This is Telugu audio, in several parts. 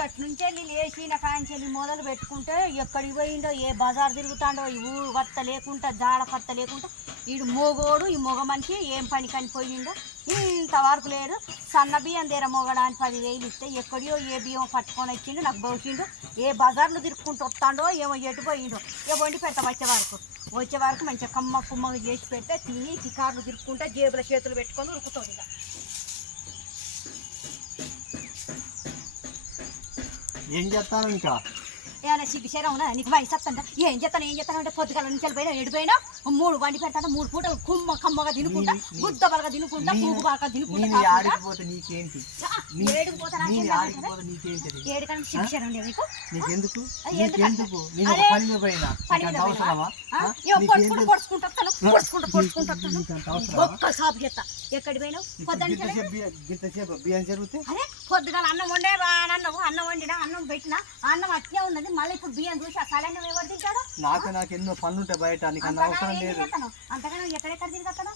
పొద్దుటి నుంచి వెళ్ళి లేచిన కాంచెల్లి మొదలు పెట్టుకుంటే ఎక్కడికి పోయిండో ఏ బజార్ తిరుగుతాడో ఈ ఊరు వత్త లేకుండా జాడ కత్త లేకుండా వీడు మొగోడు ఈ మొగ మనిషి ఏం పని కనిపోయిండో ఇంతవరకు లేడు. సన్న బియ్యం తీర మొగడానికి 10,000 ఇస్తే ఎక్కడియో ఏ బియ్యం పట్టుకొని వచ్చిండు నాకు పోసిండు. ఏ బజార్లు తిరుక్కుంటూ వస్తాడో ఏమో ఎటు పోయిండో ఏ వండి పెడతా వచ్చే వరకు మంచిగా కమ్మ కుమ్మగా చేసి పెడితే తిని చికార్లు తిరుక్కుంటా జేబుల చేతులు పెట్టుకొని ఉరుకుతుంది. ఏం చేస్తాను ఇంకా ఏమైనా సిగ్గుచేరా ఉన్నా నీకు వయసు వస్తుందా? ఏం చేస్తాను అంటే పొద్దుగాల నుంచి వెళ్ళిపోయినా ఎడిపోయినా 3 వండి పెడతాను 3 పూటలు కమ్మగా తినుకుంటా గుద్ద బలగా తినుకుంటా పూగు బాగా తినుకుంటా. ఏడుకన్నా సిగ్గుచేరా ఉండే నీకు? ఒక్క సాపు చేస్తా. ఎక్కడి పోయినావు? అరే పొద్దుగాల అన్నం వండే అన్నం వండినా అన్నం పెట్టినా అన్నం అట్లే ఉన్నది. మళ్ళీ ఇప్పుడు బియ్యం చూసి ఆ కళ్యాణం ఎవరు తింటాడు? నాకు ఎన్నో పనులు ఉంటాయి బయట. అంతగానో ఎక్కడెక్కడ తిరుగుతాను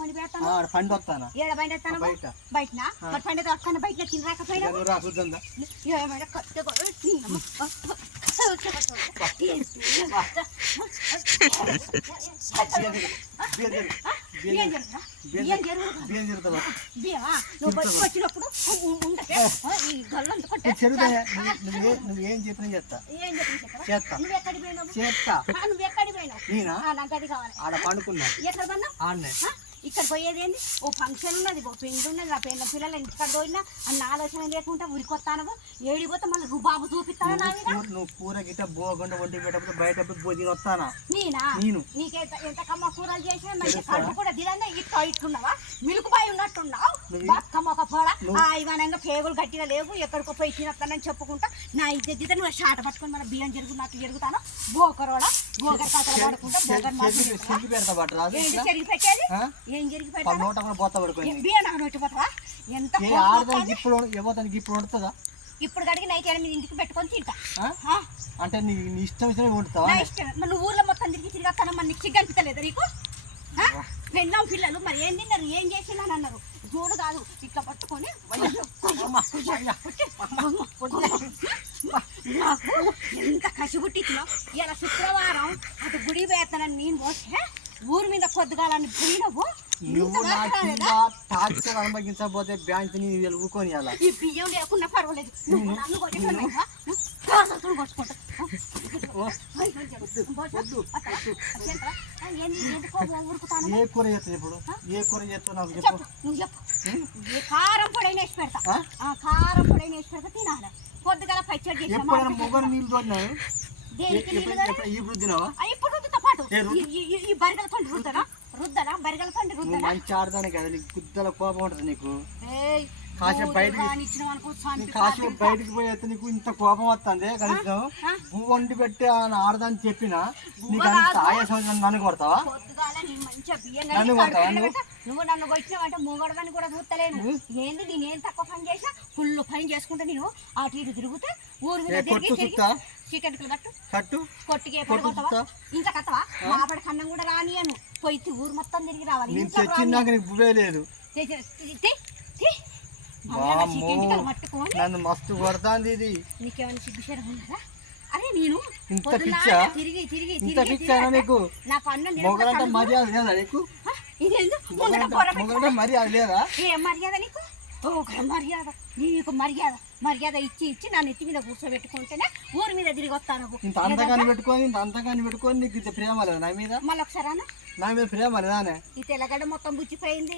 పని పెడతాను పండు వస్తాను ఏడ బండి వస్తాను బయటనా మరి పండుగ వస్తాను బయట తిని రాకపోయినా వచ్చినప్పుడు నువ్వేం చెప్పిన చేస్తా నువ్వు ఎక్కడికి పోయినావు? నాకు అది కావాలి. ఆడ పండుకున్నా ఎక్కడ పన్నా? ఇక్కడ పోయేది ఏంది? ఓ ఫంక్షన్ ఉన్నది, ఓ పెళ్లి ఉన్నది, నా పెళ్ళ పిల్లలు ఇంటికాడ పోయినా అన్న ఆలోచన లేకుండా ఉరికొస్తాను. ఏడిపోతే మళ్ళీ బాబు చూపిస్తాను నా మీద. నువ్వు కూర గిట్ట బోగండ వండి పెట్టప్పుడు బయట పోయి వస్తానా? నేను నీకే ఎంత కమ్మ కూరలు చేసినా మంచి కడుపు కూడా దిలన్నా ఇట్లున్నావా? మిలుకుబాయి ఉన్నట్టున్నావు. బక్కమ్మ ఒక పొడ ఇవనంగా పేగులు గట్టిగా లేవు. ఎక్కడికో పోయి తినొస్తానని చెప్పుకుంటా నా ఇద్దరు నువ్వు షాట పట్టుకొని మన బియ్యం నాకు జరుగుతాను. బోకరోడ బోగర్ కథలు పడుకుంటా చెరిగి పెట్టేది ఏం జరిగి బియ్యం నాకు నొట్టిపోతావా? ఎంత ఇప్పుడు వండుతుందా? ఇప్పుడు కడిగి నైట్ 8 ఇంటికి పెట్టుకొని తింటా. అంటే నీ ఇష్టం వండుతావా? నువ్వు ఊర్లో మొత్తం తిరిగి వస్తాను. మరి నీకు సిగ్గనిపించలేదు నీకు? పెళ్ళాం పిల్లలు మరి ఏం తిన్నారు ఏం చేసిందని అన్నారు. చూడు కాదు ఇట్లా పట్టుకొని నాకు ఎంత కసి పుట్టించినావు. ఇలా శుక్రవారం అటు గుడి వేస్తానని నేను పోతే ఊరి మీద పొద్దుగాలని పోయినవు. అనుభవించకపోతే బ్యాంక్ ఊకొని ఈ బియ్యం లేకుండా పర్వాలేదు. నువ్వు నన్ను కొట్టుకుంటా ఏ కూర చేస్తా ఇప్పుడు? ఏ కూర చేస్తా నాకు చెప్పు. నువ్వు చెప్పు. కారం పొడైన వేసి పెడతా. కారం పొడైన వేసి పెడతా తినాలి. పొద్దుగాల పచ్చడి మొగలు నీళ్ళు తోడినావు ఇప్పుడు రుద్దుతో పాటు ఈ బరిగల పండు రుద్దనా బరిగల పండు రుద్దనా? మంచి ఆడదానే కదా నీకు గుద్దల కోపం ఉంటుంది నీకు. కాసేపు బయటికి పోయేస్తే నీకు ఇంత కోపం వస్తుంది. కనీసం పువ్వు వండి పెట్టి ఆడదని చెప్పినా నీకు అంత ఆయాసం నన్ను కొడతావా? నువ్వు నన్ను కొట్టినావంటే మూగడదని కూడా చూస్తలేను. ఏంది నేనేం తక్కువ పని చేసినా ఫుల్ పని చేసుకుంటా. నేను అటు ఇటు తిరుగుతే ఊరి మీద చికెన్ కట్టు కొట్టికి ఇంకా కత్తవా? మాపడి కన్నం కూడా రానియను. పోయి ఊరు మొత్తం తిరిగి రావాలి. నన్ను మస్తు కొడతాంది ఇది. నీకేమైనా సిగ్గుచేరం ఉన్నారా? అరే నేను ఇంత పిచ్చా నీకు? మొగలంటే మర్యాద లేదా నీకు? మొగలంటే మర్యాద లేదా? ఏ మర్యాద నీకు? మర్యాద నీకు మర్యాద ఇచ్చి నా నెత్తి మీద కూర్చోబెట్టుకుంటేనే ఊరి మీద తిరిగి వస్తాను. ఇంత అంతగాని పెట్టుకొని నీకు ఇంత ప్రేమ లేదా నా మీద? మళ్ళీ ఒకసారి నా మీద ప్రేమ లేదా? ఈ తెల్లగడ్డ మొత్తం బుచ్చిపోయింది.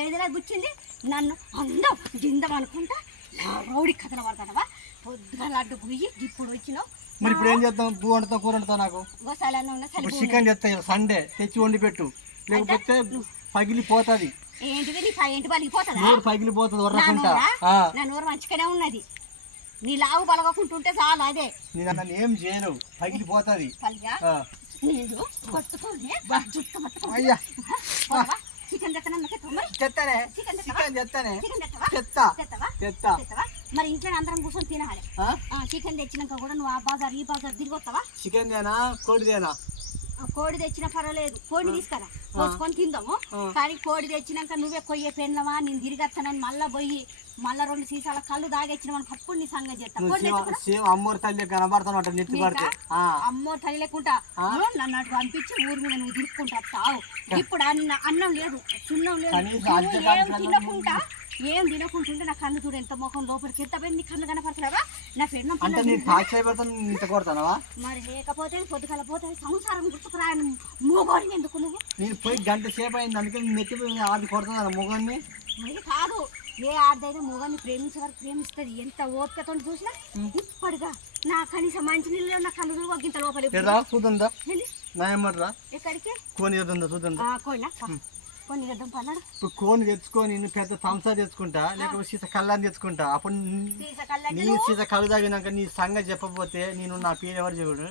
ఏదైనా గుచ్చింది నన్ను అందం జిందం అనుకుంటా రౌడి కథలు పడతావా? పొద్దుగా లడ్డు పోయి ఇప్పుడు వచ్చినావు. మరి ఇప్పుడు ఏం చేద్దాం? పువ్వు వండుతావు కూర వండుతావు. నాకు చికెన్ చేస్తా సండే తెచ్చి వండి పెట్టు. లేకపోతే పగిలిపోతుంది. ఏంటిది నీ ఏంటి పగిలిపోతుందా? పగిలిపోతుంది. వర్రకుంటా నా నోరు మంచిగానే ఉన్నది. నీ లావు బలగకుంటుంటే చాలు. అదే నన్ను ఏం చేయను. పగిలిపోతుంది. చికెన్ మరి ఇంట్లో అందరం కూర్చొని తినాలి. చికెన్ తెచ్చినాక కూడా నువ్వు ఆ బాజార్ ఈ బాజార్ తిరిగి వస్తావా? చికెన్ దేనా కోడి దేనా? కోడి తెచ్చినా పర్వాలేదు. కోడిని తీసుకురా. కోసుకొని తిందాము. కానీ కోడి తెచ్చినాక నువ్వే కొయ్యే పెండ్లమా నేను తిరిగొస్తానని మళ్ళా పోయి మళ్ళా 2 సీసాల కళ్ళు తాగొచ్చినామని అప్పుడు నీ సంగతి చేస్తా. అమ్మోరు తల్లి కనబడతాను నెత్తి పడితే అమ్మో తల్లి లేకుండా నన్ను అటు పంపించి ఊరి మీద నువ్వు తిరుక్కుంటా తావు. ఇప్పుడు అన్నం లేదు, సున్నం లేదు, ఏం తినకుంటుంటే నా కన్ను చూడు ఎంత ముఖం లోపలికి ఎంత పోయి నీ కన్ను కనపడతావా నా పెన్ను మరి లేకపోతే పొద్దుకల పోతే సంసారం గుర్తుకురా మూగోడిని ఎందుకు నువ్వు నేను పోయి గంట సేపు అయింది అందుకే నెత్తి ఆది కొడుతున్నా మొగాన్ని మరి కాదు ఏ ఆడదైనా మూగాన్ని ప్రేమించే వరకు ప్రేమిస్తుంది ఎంత ఓపికతో చూసినా ఇప్పటిగా నా కనీసం మంచి నీళ్ళు నా కళ్ళు వగ్గింత లోపలి చూద్దా నా ఏమట్రా ఎక్కడికి కోని చూద్దా కోయినా కొన్ని గడ్డం పన్నాడు ఇప్పుడు కోని తెచ్చుకొని నేను పెద్ద తంసా తెచ్చుకుంటా లేకపోతే సీత కళ్ళని తెచ్చుకుంటా అప్పుడు నీ సీత కళ్ళు తాగినాక నీ సంగతి చెప్పకపోతే నేను నా పేరు ఎవరు చెడు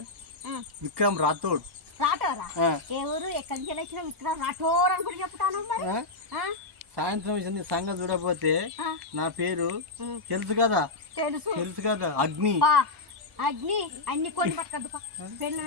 విక్రమ్ రాథోడ్ రాటోరా ఏ ఊరు ఎక్కడి నుంచి వచ్చిన విక్రమ్ రాఠోర్ అని కూడా చెప్తాను సాయంత్రం నీ సంగతి చూడకపోతే నా పేరు తెలుసు కదా తెలుసు కదా అగ్ని అగ్ని అన్ని కొని పట్టుకద్దు పెళ్ళ